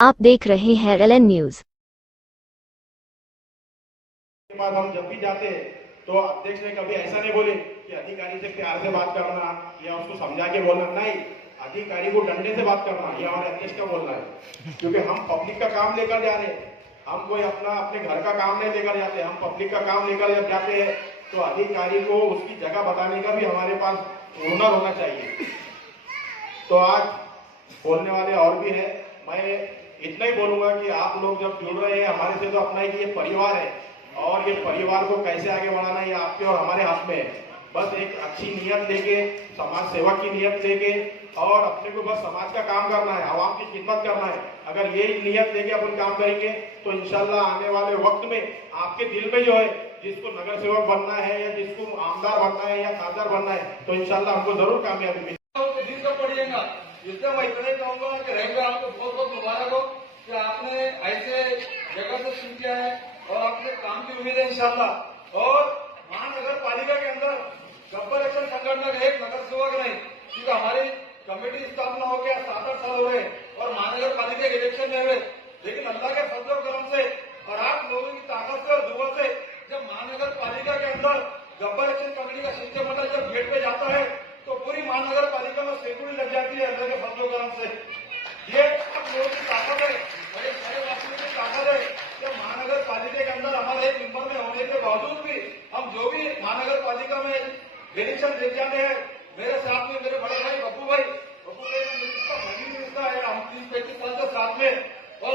आप देख रहे हैं LN न्यूज। के बाद हम जब भी जाते हैं तो अध्यक्ष ने कभी ऐसा नहीं बोले कि अधिकारी से प्यार से बात करना या उसको समझा के बोलना, नहीं, अधिकारी को डंडे से बात करना ये हमारे अध्यक्ष का बोलना है। क्योंकि हम पब्लिक का काम लेकर जा रहे हैं, हम कोई अपने घर का काम नहीं लेकर जाते, हम पब्लिक का काम लेकर जब जाते हैं तो अधिकारी को उसकी जगह बताने का भी हमारे पास हुनर होना चाहिए। तो आज बोलने वाले और भी है, मैं इतना ही बोलूंगा कि आप लोग जब जुड़ रहे हैं हमारे से तो अपना ही ये परिवार है और ये परिवार को कैसे आगे बढ़ाना ये आपके और हमारे हाथ में है। बस एक अच्छी नियत लेके, समाज सेवा की नियत लेके और अपने को बस समाज का काम करना है, आवाम की खिदमत करना है। अगर ये नियत लेके अपन काम करेंगे तो इंशाल्लाह आने वाले वक्त में आपके दिल में जो है जिसको नगर सेवक बनना है या जिसको आमदार बनना है या खासदार बनना है तो इंशाल्लाह हमको जरूर कामयाबी मिलेगी। इसलिए मैं इतना ही कहूंगा कि रहेगा आपको बहुत बहुत मुबारक हो कि आपने ऐसे जगह से शुरू किया है और आपने काम की उम्मीद है इंशाल्लाह। और महानगर पालिका के अंदर गब्बर एक्शन संगठन का एक नगर सेवक नहीं, क्योंकि हमारी कमेटी स्थापना हो गया 7-8 साल हो गए और महानगर पालिका के इलेक्शन में हुए, लेकिन अल्लाह के फजल और करम से और आप लोगों की ताकत से और दुआ से जब महानगर पालिका के अंदर गब्बर एक्शन कमेटी का शिष्टमंडल जब गेट पे जाता है तो पूरी महानगर पालिका में सिक्योरिटी लग जाती है अल्लाह के फजल और करम से। ये आप लोगों की ताकत है, बड़े सारे वासियों की ताकत है कि महानगर पालिका के अंदर हमारे एक मेंबर में होने के बावजूद भी हम जो भी महानगर पालिका में इलेक्शन देख जाते हैं, मेरे साथ में मेरे बड़े भाई बब्बू भाई का रिश्ता है, हम 30-35 साल से साथ में और